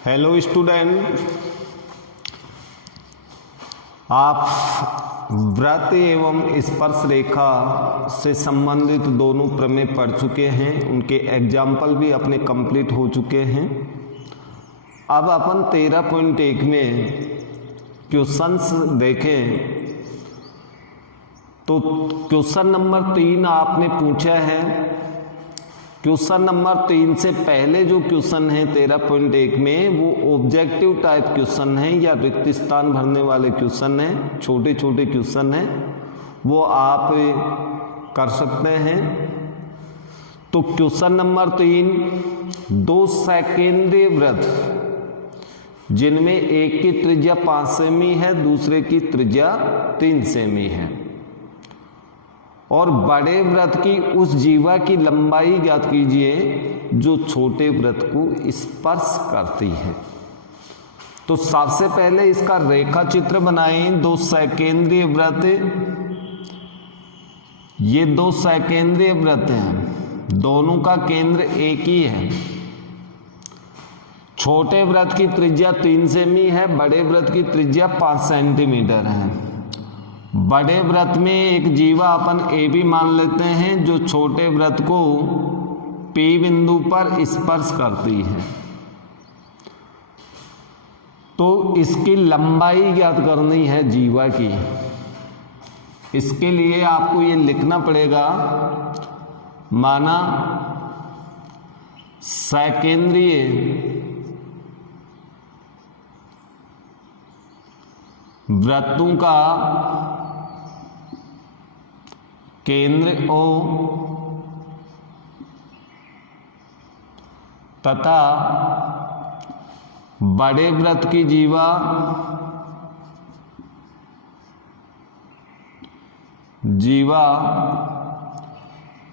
Hello student, आप वृत्त एवं स्पर्श रेखा से संबंधित दोनों प्रमेय पढ़ चुके हैं। उनके एग्जाम्पल भी अपने कंप्लीट हो चुके हैं। अब अपन 13.1 में क्वेश्चंस देखें तो क्वेश्चन नंबर 3 आपने पूछा है। क्वेश्चन नंबर 3 से पहले जो क्वेश्चन है 13.1 में वो ऑब्जेक्टिव टाइप क्वेश्चन है या रिक्त स्थान भरने वाले क्वेश्चन है, छोटे छोटे क्वेश्चन है, वो आप कर सकते हैं। तो क्वेश्चन नंबर 3, दो सेकेंडरी वृत्त जिनमें एक की त्रिज्या 5 सेमी है, दूसरे की त्रिज्या 3 सेमी है, और बड़े वृत्त की उस जीवा की लंबाई ज्ञात कीजिए जो छोटे वृत्त को स्पर्श करती है। तो सबसे पहले इसका रेखा चित्र बनाएं। दो सकेंद्रीय वृत्त, ये दो सकेंद्रीय वृत्त हैं, दोनों का केंद्र एक ही है। छोटे वृत्त की त्रिज्या 3 सेमी है, बड़े वृत्त की त्रिज्या 5 सेंटीमीटर है। बड़े वृत्त में एक जीवा अपन ए बी मान लेते हैं जो छोटे वृत्त को P बिंदु पर स्पर्श करती है। तो इसकी लंबाई ज्ञात करनी है जीवा की। इसके लिए आपको ये लिखना पड़ेगा, माना सकेंद्रीय वृत्तों का केंद्र O तथा बड़े वृत्त की जीवा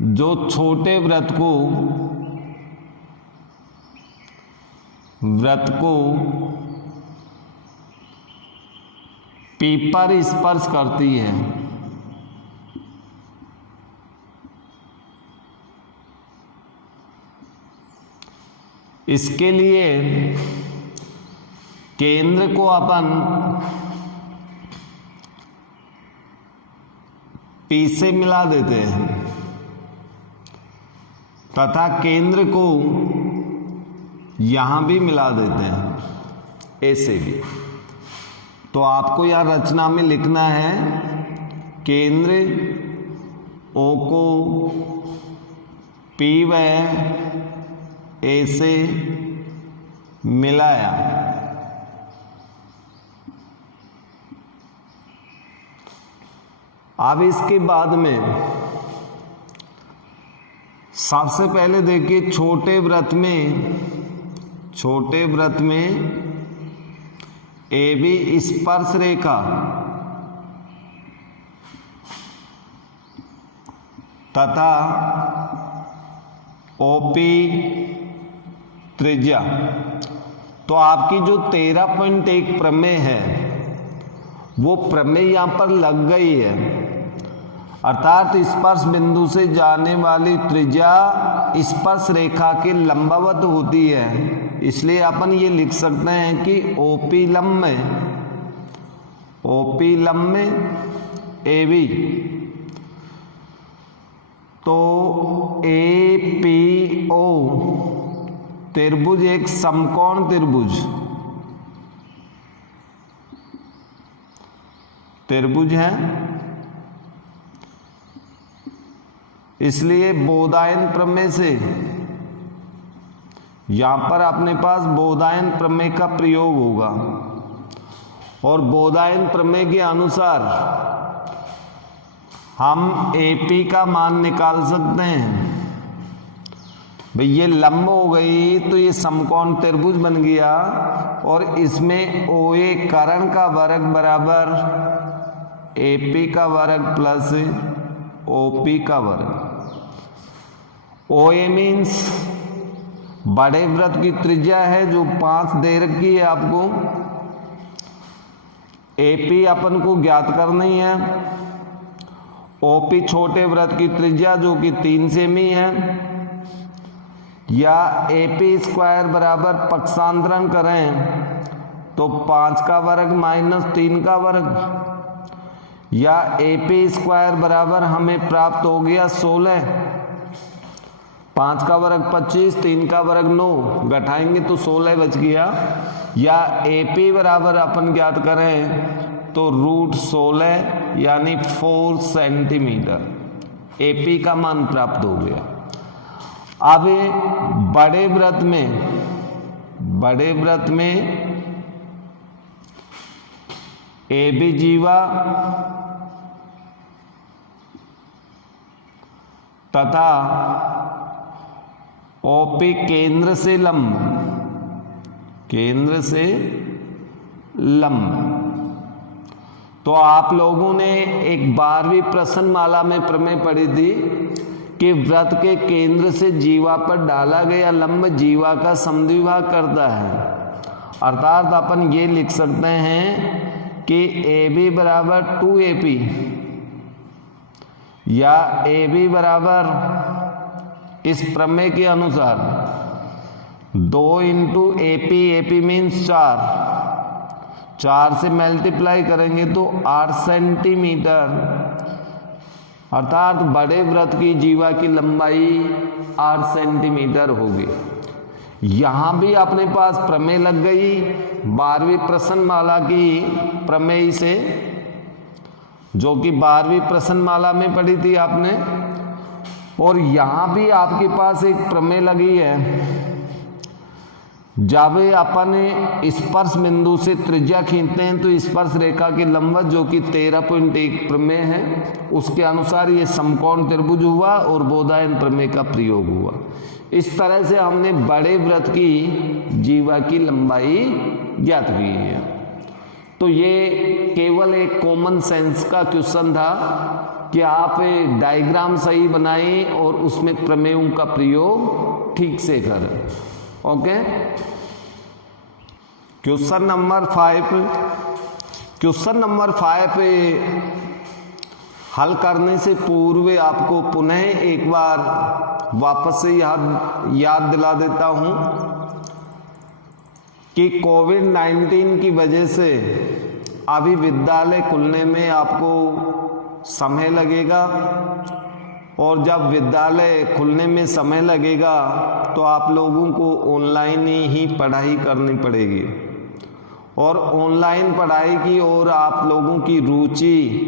जो छोटे वृत्त को P पर स्पर्श करती है। इसके लिए केंद्र को अपन P से मिला देते हैं तथा केंद्र को यहां भी मिला देते हैं, ऐसे भी। तो आपको यहां रचना में लिखना है, केंद्र O को P व A से मिलाया। अब इसके बाद में सबसे पहले देखिए छोटे वृत्त में AB स्पर्श रेखा तथा OP त्रिज्या। तो आपकी जो 13.1 प्रमेय है वो प्रमेय यहां पर लग गई है, अर्थात स्पर्श बिंदु से जाने वाली त्रिज्या स्पर्श रेखा के लंबवत होती है। इसलिए अपन ये लिख सकते हैं कि OP लंब AB। तो APO त्रिभुज एक समकोण त्रिभुज है, इसलिए बोधायन प्रमेय से यहां पर अपने पास बोधायन प्रमेय का प्रयोग होगा। और बोधायन प्रमेय के अनुसार हम AP का मान निकाल सकते हैं। भाई ये लंब हो गई तो ये समकोण त्रिभुज बन गया, और इसमें OA कर्ण का वर्ग बराबर AP का वर्ग प्लस OP का वर्ग। OA मीन्स बड़े वृत्त की त्रिज्या है जो 5 दे रखी है आपको। AP अपन को ज्ञात करनी है। OP छोटे वृत्त की त्रिज्या जो कि 3 सेमी है। या AP स्क्वायर बराबर पक्षांतरण करें तो 5 का वर्ग माइनस 3 का वर्ग, या AP स्क्वायर बराबर हमें प्राप्त हो गया 16, 5 का वर्ग 25, 3 का वर्ग 9, घटाएंगे तो 16 बच गया, या AP बराबर अपन ज्ञात करें तो √16 यानी 4 सेंटीमीटर AP का मान प्राप्त हो गया। अब बड़े वृत्त में AB जीवा तथा OP केंद्र से लंब। तो आप लोगों ने एक 12वीं प्रश्नमाला में प्रमेय पढ़ी थी कि वृत्त के केंद्र से जीवा पर डाला गया लंब जीवा का समद्विभाग करता है। अर्थात अपन ये लिख सकते हैं कि AB बराबर 2AP या AB बराबर इस प्रमेय के अनुसार 2 × AP मीन्स 4 से मल्टीप्लाई करेंगे तो 8 सेंटीमीटर, अर्थात बड़े वृत्त की जीवा की लंबाई 8 सेंटीमीटर होगी। यहाँ भी अपने पास प्रमेय लग गई 12वीं प्रश्नमाला की प्रमेय से, जो कि 12वीं प्रश्नमाला में पढ़ी थी आपने, और यहाँ भी आपके पास एक प्रमेय लगी है। जब अपन स्पर्श बिंदु से त्रिज्या खींचते हैं तो स्पर्श रेखा के लंबवत, जो कि 13.1 प्रमेय है, उसके अनुसार ये समकोण त्रिभुज हुआ और बोधायन प्रमेय का प्रयोग हुआ। इस तरह से हमने बड़े वृत्त की जीवा की लंबाई ज्ञात की है। तो ये केवल एक कॉमन सेंस का क्वेश्चन था कि आप डायग्राम सही बनाएं और उसमें प्रमेयों का प्रयोग ठीक से करें। ओके, क्वेश्चन नंबर 5 हल करने से पूर्व आपको पुनः एक बार वापस से याद दिला देता हूं कि कोविड-19 की वजह से अभी विद्यालय खुलने में आपको समय लगेगा, और जब विद्यालय खुलने में समय लगेगा तो आप लोगों को ऑनलाइन ही पढ़ाई करनी पड़ेगी, और ऑनलाइन पढ़ाई की ओर आप लोगों की रुचि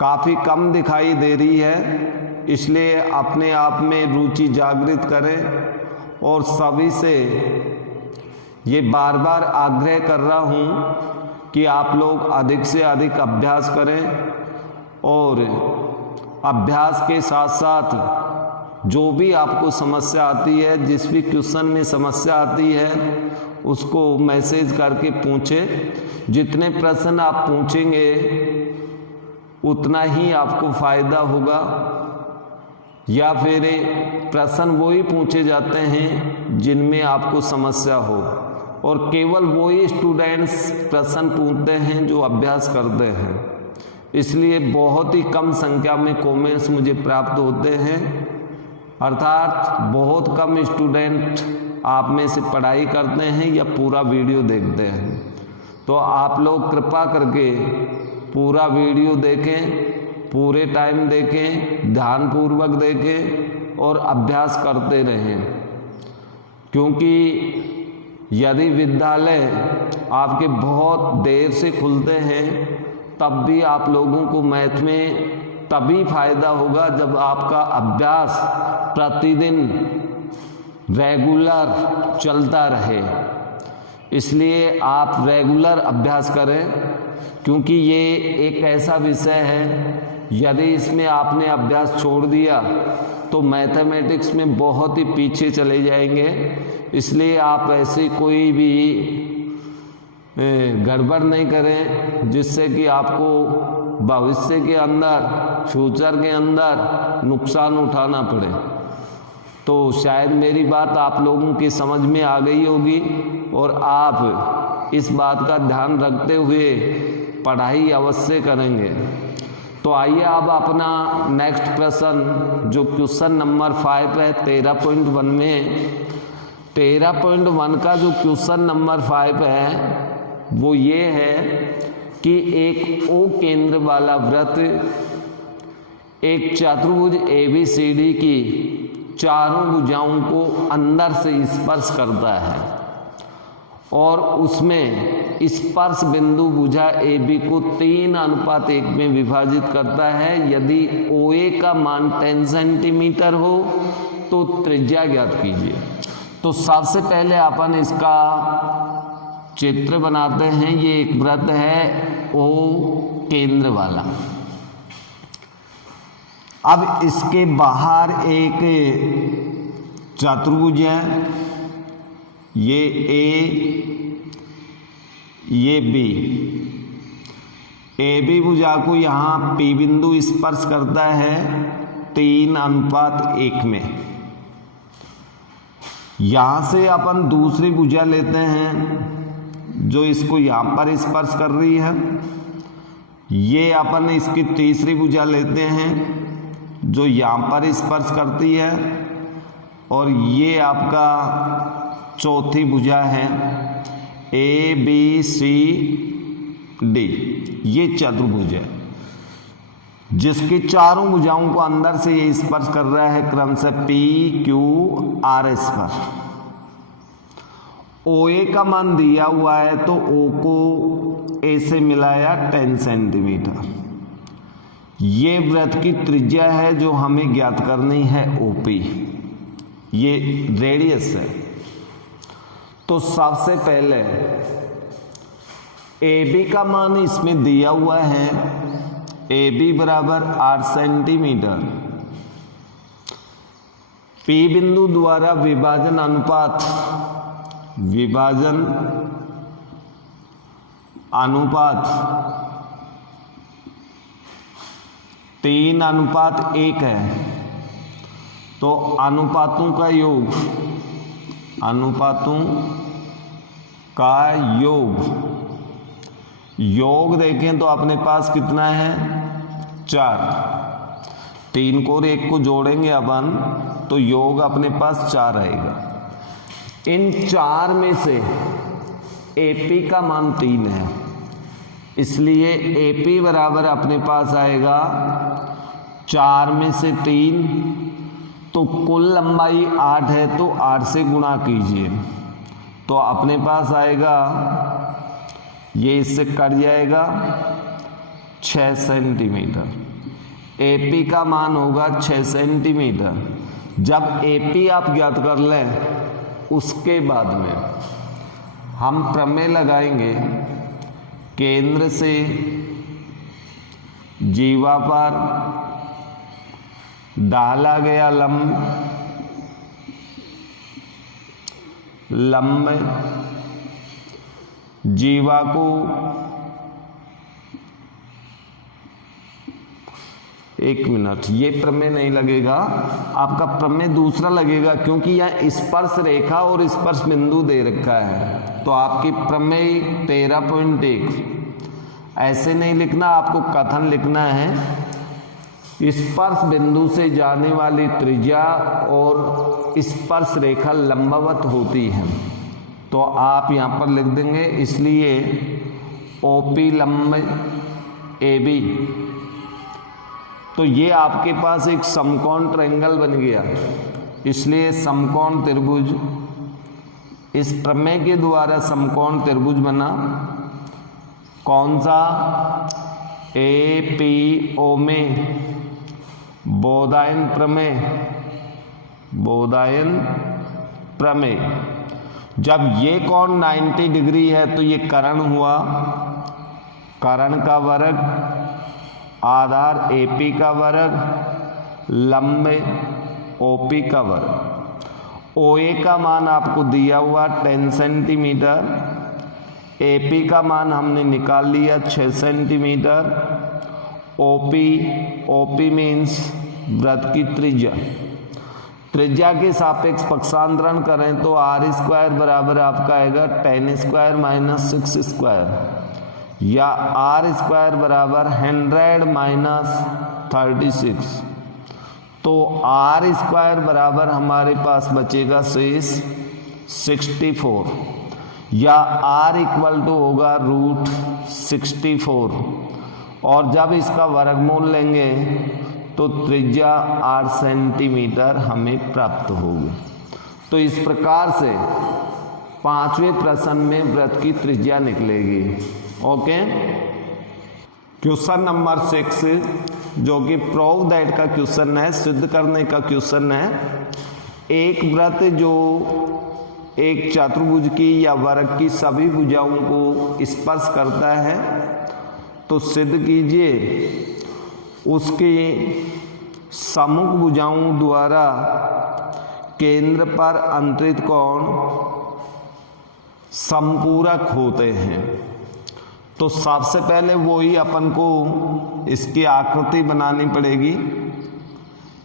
काफ़ी कम दिखाई दे रही है। इसलिए अपने आप में रुचि जागृत करें, और सभी से ये बार बार आग्रह कर रहा हूँ कि आप लोग अधिक से अधिक अभ्यास करें, और अभ्यास के साथ साथ जो भी आपको समस्या आती है, जिस भी क्वेश्चन में समस्या आती है, उसको मैसेज करके पूछें। जितने प्रश्न आप पूछेंगे उतना ही आपको फायदा होगा, या फिर प्रश्न वही पूछे जाते हैं जिनमें आपको समस्या हो, और केवल वही स्टूडेंट्स प्रश्न पूछते हैं जो अभ्यास करते हैं। इसलिए बहुत ही कम संख्या में कमेंट्स मुझे प्राप्त होते हैं, अर्थात बहुत कम स्टूडेंट आप में से पढ़ाई करते हैं या पूरा वीडियो देखते हैं। तो आप लोग कृपा करके पूरा वीडियो देखें, पूरे टाइम देखें, ध्यानपूर्वक देखें और अभ्यास करते रहें, क्योंकि यदि विद्यालय आपके बहुत देर से खुलते हैं तब भी आप लोगों को मैथ में तभी फायदा होगा जब आपका अभ्यास प्रतिदिन रेगुलर चलता रहे। इसलिए आप रेगुलर अभ्यास करें, क्योंकि ये एक ऐसा विषय है, यदि इसमें आपने अभ्यास छोड़ दिया तो मैथमेटिक्स में बहुत ही पीछे चले जाएंगे। इसलिए आप ऐसी कोई भी गड़बड़ नहीं करें जिससे कि आपको भविष्य के अंदर, फ्यूचर के अंदर नुकसान उठाना पड़े। तो शायद मेरी बात आप लोगों की समझ में आ गई होगी, और आप इस बात का ध्यान रखते हुए पढ़ाई अवश्य करेंगे। तो आइए अब अपना नेक्स्ट प्रश्न जो क्वेश्चन नंबर 5 है 13.1 में 13.1 का जो क्वेश्चन नंबर 5 है वो ये है कि एक ओ केंद्र वाला वृत्त एक चतुर्भुज ABCD की चारों भुजाओं को अंदर से स्पर्श करता है और उसमें स्पर्श बिंदु भुजा AB को 3:1 में विभाजित करता है। यदि OA का मान 10 सेंटीमीटर हो तो त्रिज्या ज्ञात कीजिए। तो सबसे पहले अपन इसका चित्र बनाते हैं। ये एक वृत्त है O केंद्र वाला। अब इसके बाहर एक चतुर्भुज है, ये A ये B। AB भुजा को यहाँ P बिंदु स्पर्श करता है 3:1 में। यहाँ से अपन दूसरी भुजा लेते हैं जो इसको यहाँ पर स्पर्श कर रही है। ये अपन इसकी तीसरी भुजा लेते हैं जो यहाँ पर स्पर्श करती है और ये आपका चौथी भुजा है ABCD। ये चतुर्भुज है जिसकी चारों भुजाओं को अंदर से ये स्पर्श कर रहा है क्रम से PQRS पर। OA का मान दिया हुआ है तो O को A से मिलाया 10 सेंटीमीटर। ये वृत्त की त्रिज्या है जो हमें ज्ञात करनी है OP। ये रेडियस है। तो सबसे पहले AB का मान इसमें दिया हुआ है। AB बराबर 8 सेंटीमीटर। P बिंदु द्वारा विभाजन अनुपात 3:1 है। तो अनुपातों का योग देखें तो अपने पास कितना है 4। 3 को और 1 को जोड़ेंगे अपन तो योग अपने पास 4 आएगा। इन 4 में से AP का मान 3 है, इसलिए AP बराबर अपने पास आएगा 4 में से 3। तो कुल लंबाई 8 है तो 8 से गुणा कीजिए तो अपने पास आएगा, ये इससे कट जाएगा 6 सेंटीमीटर। AP का मान होगा 6 सेंटीमीटर। जब AP आप ज्ञात कर लें उसके बाद में हम प्रमेय लगाएंगे। केंद्र से जीवा पर डाला गया लंब जीवा को एक मिनट, ये प्रमेय नहीं लगेगा, आपका प्रमेय दूसरा लगेगा क्योंकि यह स्पर्श रेखा और स्पर्श बिंदु दे रखा है। तो आपकी प्रमेय 13.1 ऐसे नहीं लिखना, आपको कथन लिखना है। स्पर्श बिंदु से जाने वाली त्रिज्या और स्पर्श रेखा लंबवत होती है। तो आप यहाँ पर लिख देंगे, इसलिए OP लंब AB। तो ये आपके पास एक समकोण ट्रायंगल बन गया, इसलिए समकोण त्रिभुज, इस प्रमेय के द्वारा समकोण त्रिभुज बना। कौन सा? APO में बोधायन प्रमेय। जब ये कोण 90 डिग्री है तो ये कर्ण हुआ, कर्ण का वर्ग आधार AP का वर्ग लंब OP का वर्ग। OA का मान आपको दिया हुआ 10 सेंटीमीटर, AP का मान हमने निकाल लिया 6 सेंटीमीटर। OP मीन्स वृत्त की त्रिज्या के सापेक्ष पक्षांतरण करें तो R² बराबर आपका आएगा 10² - 6²। या आर स्क्वायर बराबर 100 माइनस 36, तो आर स्क्वायर बराबर हमारे पास बचेगा शेष 64, या आर इक्वल टू होगा रूट 64, और जब इसका वर्गमूल लेंगे तो त्रिज्या 8 सेंटीमीटर हमें प्राप्त होगी। तो इस प्रकार से पांचवें प्रश्न में वृत्त की त्रिज्या निकलेगी। ओके, क्वेश्चन नंबर 6 जो कि प्रूव दैट का क्वेश्चन है, सिद्ध करने का क्वेश्चन है। एक वृत्त जो एक चतुर्भुज की या वर्ग की सभी भुजाओं को स्पर्श करता है, तो सिद्ध कीजिए उसकी सम्मुख भुजाओं द्वारा केंद्र पर अंतरित कोण संपूरक होते हैं। तो सबसे पहले वो ही अपन को इसकी आकृति बनानी पड़ेगी।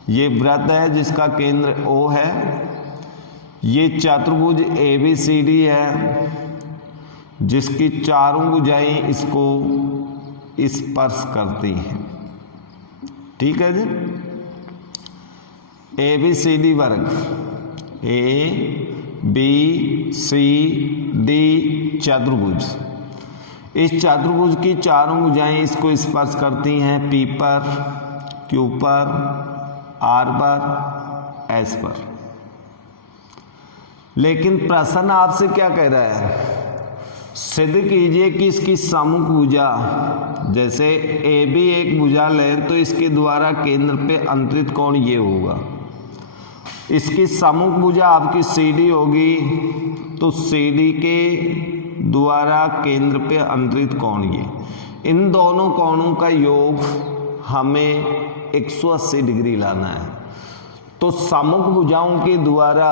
ये वृत्त है जिसका केंद्र O है, ये चतुर्भुज ABCD है जिसकी चारों भुजाएं इसको स्पर्श करती हैं। ठीक है जी, ABCD वर्ग ABCD चतुर्भुज, इस चतुर्भुज की चारों भुजाएं इसको स्पर्श करती हैं P पर, Q पर, R पर, S पर। लेकिन प्रश्न आपसे क्या कह रहा है, सिद्ध कीजिए कि इसकी सम्मुख भुजा, जैसे AB एक भुजा लें तो इसके द्वारा केंद्र पे अंतरित कोण ये होगा। इसकी सम्मुख भुजा आपकी CD होगी, तो CD के द्वारा केंद्र पे अंतरित कोण ये, इन दोनों कोणों का योग हमें 180 डिग्री लाना है। तो सम्मुख भुजाओं के द्वारा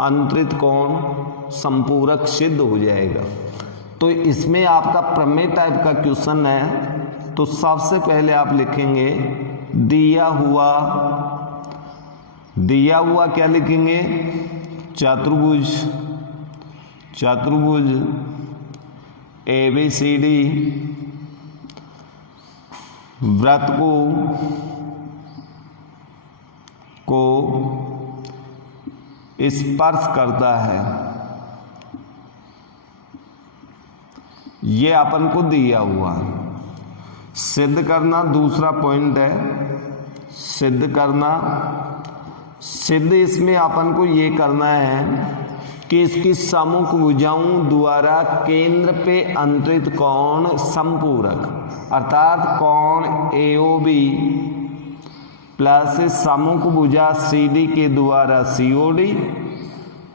अंतरित कोण संपूरक सिद्ध हो जाएगा। तो इसमें आपका प्रमेय टाइप का क्वेश्चन है। तो सबसे पहले आप लिखेंगे दिया हुआ क्या लिखेंगे, चतुर्भुज ABCD वृत्त को स्पर्श करता है, ये अपन को दिया हुआ। सिद्ध करना दूसरा पॉइंट है, सिद्ध करना। सिद्ध इसमें अपन को ये करना है कि इसकी सम्मुख भुजाओं द्वारा केंद्र पे अंतरित कोण संपूरक, अर्थात कोण AOB प्लस सम्मुख भुजा CD के द्वारा COD,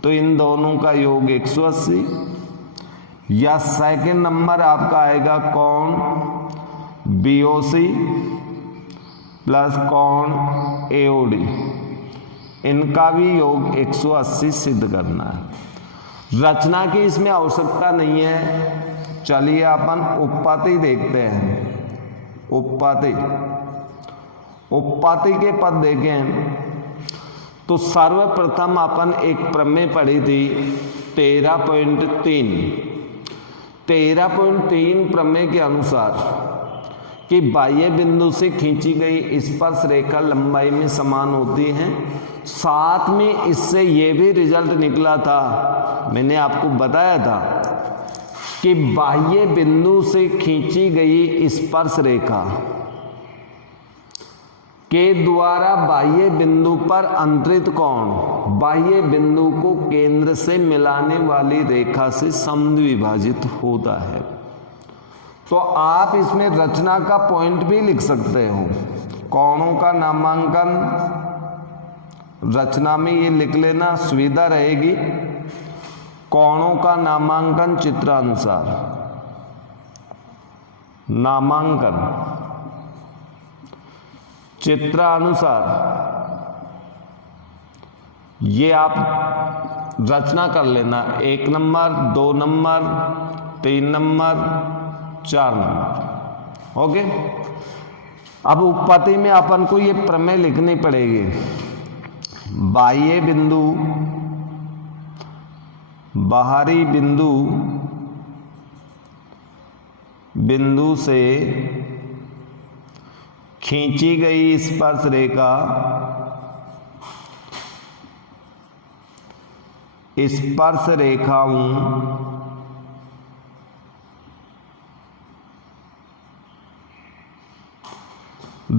तो इन दोनों का योग 180। या सेकंड नंबर आपका आएगा कोण BOC प्लस कोण AOD, इनका भी योग 180 सिद्ध करना है। रचना की इसमें आवश्यकता नहीं है। चलिए अपन उपपाती देखते हैं। उपपाती के पद देखें तो सर्वप्रथम अपन एक प्रमेय पढ़ी थी 13.3 प्रमेय के अनुसार कि बाह्य बिंदु से खींची गई स्पर्श रेखा लंबाई में समान होती हैं। साथ में इससे ये भी रिजल्ट निकला था, मैंने आपको बताया था कि बाह्य बिंदु से खींची गई स्पर्श रेखा के द्वारा बाह्य बिंदु पर अंतरित कोण बाह्य बिंदु को केंद्र से मिलाने वाली रेखा से समद्विभाजित होता है। तो आप इसमें रचना का पॉइंट भी लिख सकते हो। कोणों का नामांकन रचना में ये लिख लेना, सुविधा रहेगी। कोणों का नामांकन चित्रानुसार, नामांकन चित्रानुसार, ये आप रचना कर लेना। 1 number, 2 number, 3 number, 4 number. Okay, अब उपपत्ति में अपन को ये प्रमेय लिखनी पड़ेगी। बाह्य बिंदु, बाहरी बिंदु बिंदु से खींची गई स्पर्श रेखा स्पर्श रेखाओं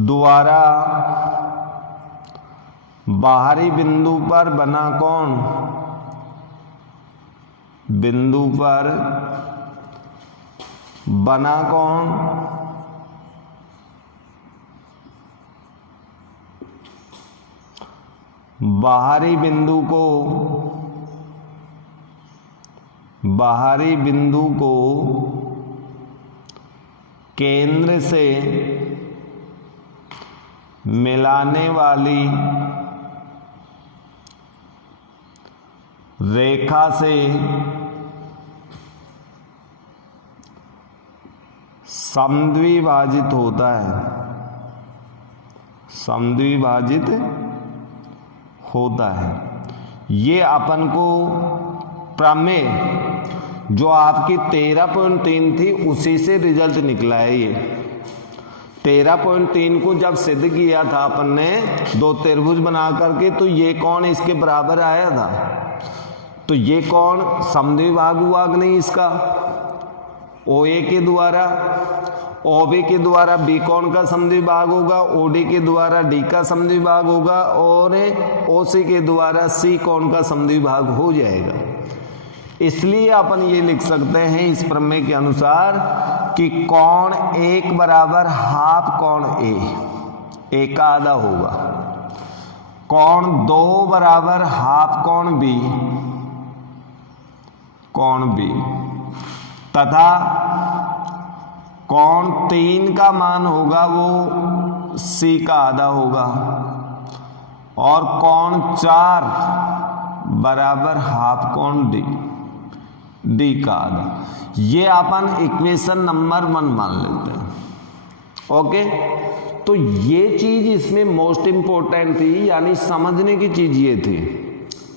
द्वारा बाहरी बिंदु पर बना कोण, बिंदु पर बना कोण बाहरी बिंदु को केंद्र से मिलाने वाली रेखा से समद्विभाजित होता है, समद्विभाजित होता है। ये अपन को प्रमेय जो आपकी 13.3 थी उसी से रिजल्ट निकला है। ये 13.3 को जब सिद्ध किया था अपन ने दो त्रिभुज बना करके, तो ये कोण इसके बराबर आया था, तो ये कोण समद्विभाग हुआ कि नहीं इसका, OA के द्वारा, OB के द्वारा B कोण का समद्विभाग होगा, OD के द्वारा D का समद्विभाग होगा और OC के द्वारा C कोण का समद्विभाग हो जाएगा। इसलिए अपन ये लिख सकते हैं इस प्रमेय के अनुसार कि कोण 1 बराबर हाफ कोण A का आधा होगा, कोण 2 बराबर हाफ कोण B तथा कोण 3 का मान होगा वो C का आधा होगा और कोण 4 बराबर हाफ कोण D का आधा। ये अपन इक्वेशन नंबर 1 मान लेते हैं। ओके, तो ये चीज इसमें मोस्ट इंपॉर्टेंट थी, यानी समझने की चीज ये थी।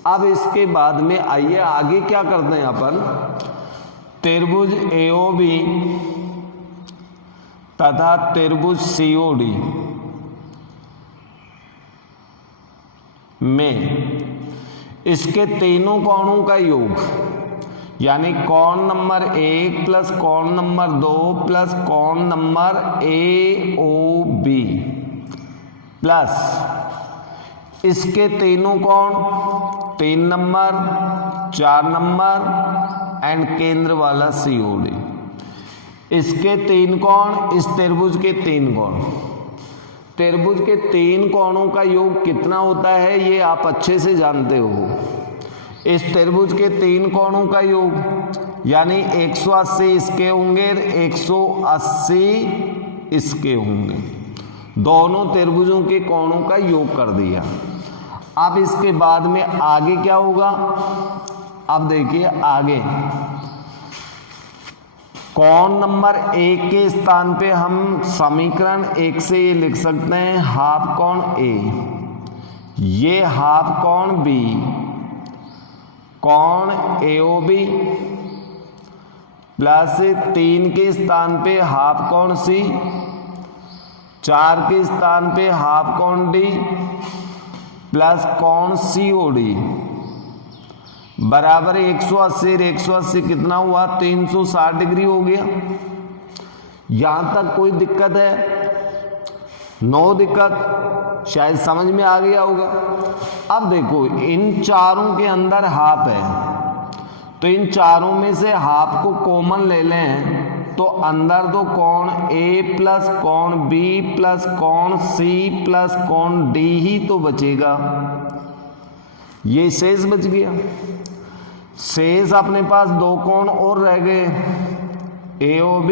अब इसके बाद में आइए आगे क्या करते हैं अपन, त्रिभुज AOB तथा त्रिभुज COD में इसके तीनों कोणों का योग, यानी कोण नंबर 1 प्लस कोण नंबर 2 प्लस कोण नंबर AOB प्लस इसके तीनों कोण 3 नंबर 4 नंबर एंड केंद्र वाला COD, इसके 3 कोण, इस त्रिभुज के 3 कोण, त्रिभुज के 3 कोणों का योग कितना होता है ये आप अच्छे से जानते हो। इस त्रिभुज के 3 कोणों का योग यानी 180 इसके होंगे, 180 इसके होंगे, दोनों त्रिभुजों के कोणों का योग कर दिया। अब इसके बाद में आगे क्या होगा, अब देखिए आगे कोण नंबर 1 के स्थान पे हम समीकरण 1 से ये लिख सकते हैं हाफ कोण A, ये हाफ कोण B, कोण AOB प्लस 3 के स्थान पे हाफ कोण C, 4 के स्थान पे हाफ कोण D प्लस कोण COD बराबर 180, 180 कितना हुआ 360 डिग्री हो गया। यहां तक कोई दिक्कत है? नो दिक्कत, शायद समझ में आ गया होगा। अब देखो इन चारों के अंदर हाफ है, तो इन चारों में से हाफ को कॉमन ले लें तो अंदर तो कोण A प्लस कोण B प्लस कोण C प्लस कोण D ही तो बचेगा, ये शेष बच गया। शेष अपने पास 2 कोण और रह गए, AOB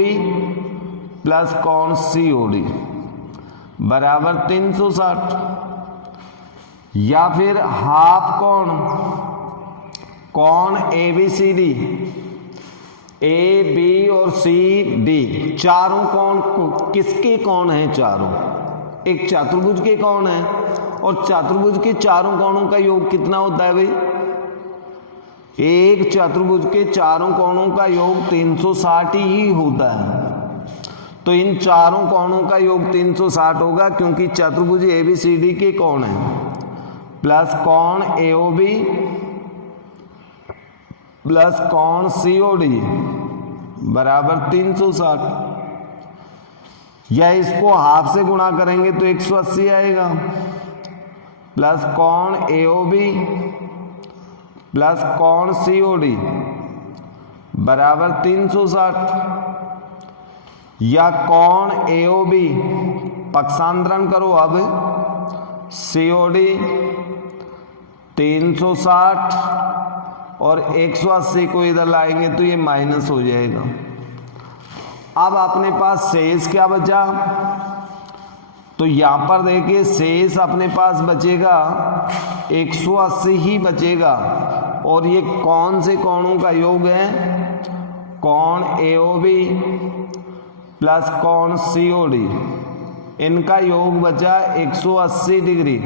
प्लस कोण COD बराबर 360, या फिर हाफ कोण ABCD, A B और C D चारों कोण किसके कोण हैं? चारों एक चतुर्भुज के कोण हैं, और चतुर्भुज के चारों कोणों का योग कितना होता है भाई? एक चतुर्भुज के चारों कोणों का योग 360 ही होता है। तो इन चारों कोणों का योग 360 होगा, क्योंकि चतुर्भुज ABCD के कोण है, प्लस कोण AOB प्लस कोण COD बराबर 360। या इसको हाफ से गुणा करेंगे तो 180 आएगा, प्लस कोण AOB प्लस कोण COD बराबर 360। या कोण AOB पक्षांतरण करो, अब COD 360 और 180 को इधर लाएंगे तो ये माइनस हो जाएगा। अब अपने पास शेष क्या बचा, तो यहां पर देखिए शेष अपने पास बचेगा 180 ही बचेगा, और ये कौन से कोणों का योग है, कोण AOB प्लस कोण COD, इनका योग बचा 180 डिग्री।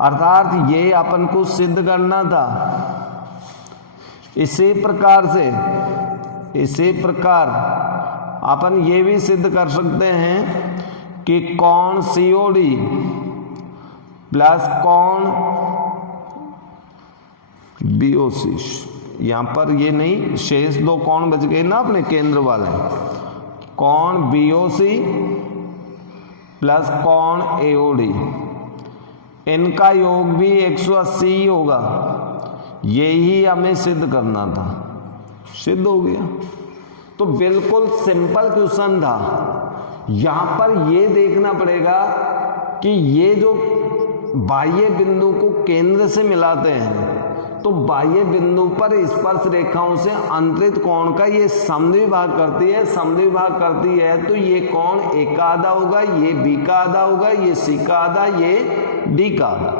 अर्थात ये अपन को सिद्ध करना था। इसी प्रकार अपन ये भी सिद्ध कर सकते हैं कि कोण COD प्लस कोण BOC, यहां पर ये नहीं, शेष दो कोण बच गए ना अपने केंद्र वाले, कोण BOC प्लस कोण AOD, इनका योग भी 180 ही होगा। यही हमें सिद्ध करना था, सिद्ध हो गया। तो बिल्कुल सिंपल क्वेश्चन था। यहां पर ये देखना पड़ेगा कि ये जो बाह्य बिंदु को केंद्र से मिलाते हैं, तो बाह्य बिंदु पर स्पर्श रेखाओं से अंतरित कोण का ये समद्विभाग करती है। समद्विभाग करती है तो ये कोण A का आधा होगा, ये B का आधा होगा, ये C का आधा, ये D का आधा।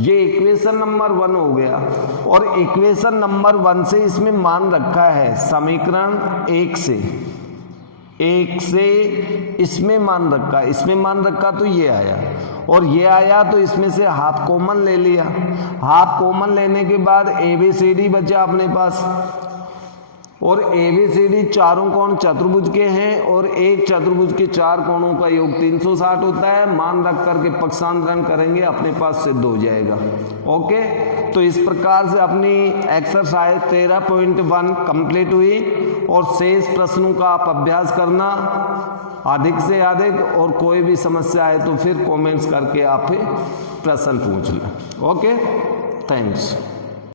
ये इक्वेशन नंबर 1 हो गया। और इक्वेशन नंबर 1 से इसमें मान रखा है समीकरण 1 से इसमें मान रखा, इसमें मान रखा तो ये आया, और ये आया तो इसमें से हाफ कॉमन ले लिया। हाफ कॉमन लेने के बाद ABCD बचा अपने पास, और ABCD चारों कोण चतुर्भुज के हैं, और एक चतुर्भुज के चार कोणों का योग 360 होता है। मान रख करके पक्षांतरण करेंगे, अपने पास सिद्ध हो जाएगा। ओके, तो इस प्रकार से अपनी एक्सरसाइज 13.1 कंप्लीट हुई, और शेष प्रश्नों का आप अभ्यास करना अधिक से अधिक, और कोई भी समस्या है तो फिर कमेंट्स करके आप प्रश्न पूछ लें। Okay, thanks.